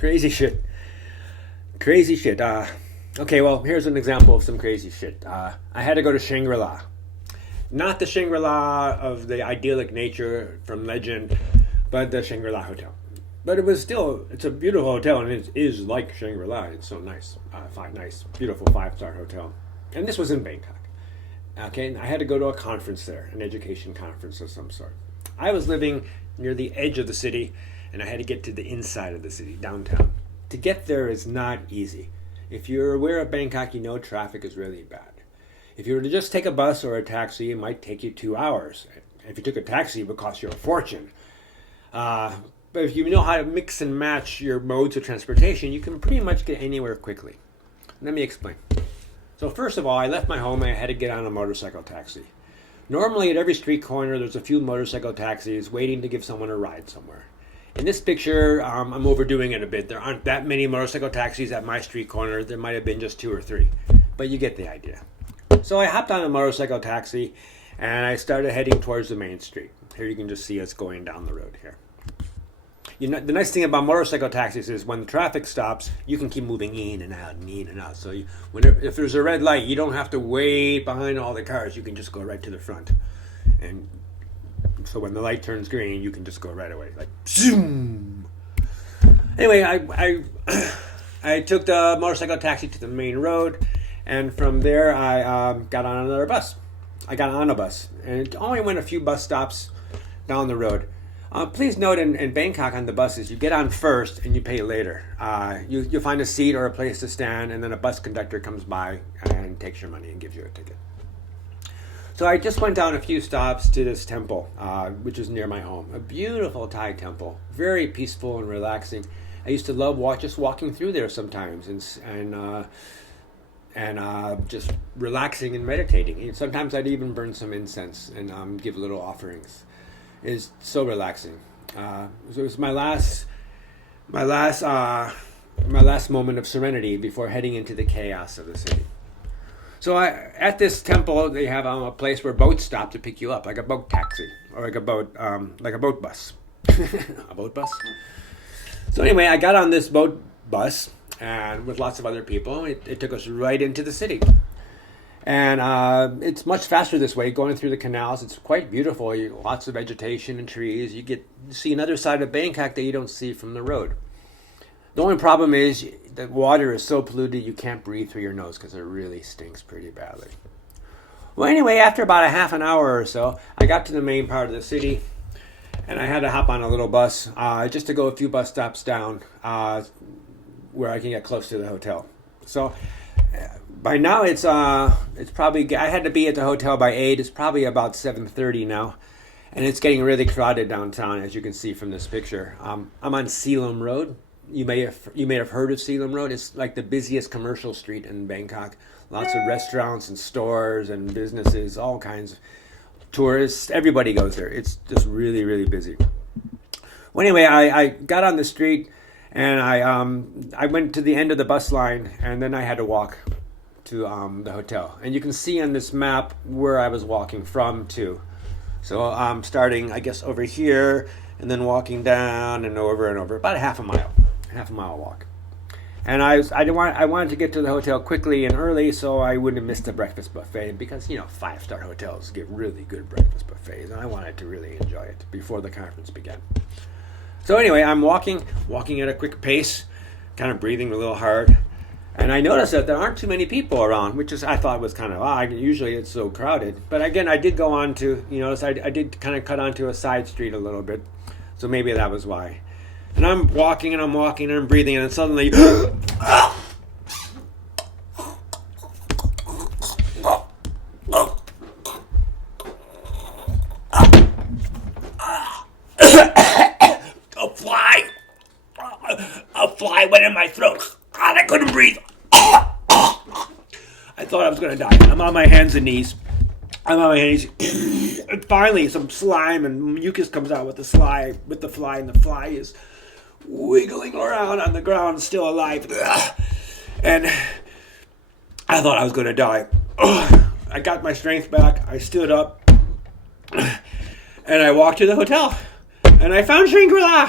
Crazy shit. Crazy shit. Okay, well, here's an example of some crazy shit. I had to go to Shangri-La. Not the Shangri-La of the idyllic nature from legend, but the Shangri-La Hotel. But it's a beautiful hotel, and it is like Shangri-La. It's so nice. Beautiful five-star hotel. And this was in Bangkok. Okay, and I had to go to a conference there, an education conference of some sort. I was living near the edge of the city, and I had to get to the inside of the city, downtown. To get there is not easy. If you're aware of Bangkok, you know traffic is really bad. If you were to just take a bus or a taxi, it might take you 2 hours. If you took a taxi, it would cost you a fortune. But if you know how to mix and match your modes of transportation, you can pretty much get anywhere quickly. Let me explain. So first of all, I left my home and I had to get on a motorcycle taxi. Normally at every street corner, there's a few motorcycle taxis waiting to give someone a ride somewhere. In this picture, I'm overdoing it a bit. There aren't that many motorcycle taxis at my street corner. There might have been just 2 or 3, but you get the idea. So I hopped on a motorcycle taxi and I started heading towards the main street. Here you can just see us going down the road here. The nice thing about motorcycle taxis is when the traffic stops, you can keep moving in and out and in and out. So if there's a red light, you don't have to wait behind all the cars. You can just go right to the front. And so when the light turns green, you can just go right away, like zoom. Anyway, I took the motorcycle taxi to the main road, and from there I got on another bus. I got on a bus, and it only went a few bus stops down the road. Please note in Bangkok on the buses, you get on first and you pay later. You find a seat or a place to stand, and then a bus conductor comes by and takes your money and gives you a ticket. So I just went down a few stops to this temple, which is near my home. A beautiful Thai temple, very peaceful and relaxing. I used to love just walking through there sometimes and just relaxing and meditating. And sometimes I'd even burn some incense and give little offerings. It's so relaxing. So it was my last moment of serenity before heading into the chaos of the city. So at this temple, they have a place where boats stop to pick you up, like a boat taxi or like a boat bus. A boat bus. So anyway, I got on this boat bus and with lots of other people. It took us right into the city. And it's much faster this way, going through the canals. It's quite beautiful. Lots of vegetation and trees. You get to see another side of Bangkok that you don't see from the road. The only problem is the water is so polluted you can't breathe through your nose because it really stinks pretty badly. Well, anyway, after about a half an hour or so, I got to the main part of the city, and I had to hop on a little bus just to go a few bus stops down where I can get close to the hotel. So by now it's probably, I had to be at the hotel by 8. It's probably about 7:30 now, and it's getting really crowded downtown, as you can see from this picture. I'm on Selam Road. You may have heard of Selam Road. It's like the busiest commercial street in Bangkok. Lots of restaurants and stores and businesses, all kinds of tourists. Everybody goes there. It's just really, really busy. Well, anyway, I got on the street and I went to the end of the bus line, and then I had to walk to the hotel. And you can see on this map where I was walking from to. So I'm starting, I guess, over here, and then walking down and over, about half a mile walk. And I wanted to get to the hotel quickly and early so I wouldn't miss the breakfast buffet, because 5-star hotels give really good breakfast buffets, and I wanted to really enjoy it before the conference began. So anyway, I'm walking at a quick pace, kind of breathing a little hard, and I noticed that there aren't too many people around, which I thought was kind of odd. Usually it's so crowded. But again, I did go on to, I did kind of cut onto a side street a little bit, so maybe that was why. And I'm walking and I'm breathing, and then suddenly a fly went in my throat. God, I couldn't breathe. I thought I was going to die. I'm on my hands and knees. And finally, some slime and mucus comes out with the fly, and the fly is wiggling around on the ground, still alive. And I thought I was going to die. I got my strength back. I stood up, and I walked to the hotel, and I found Shangri-La.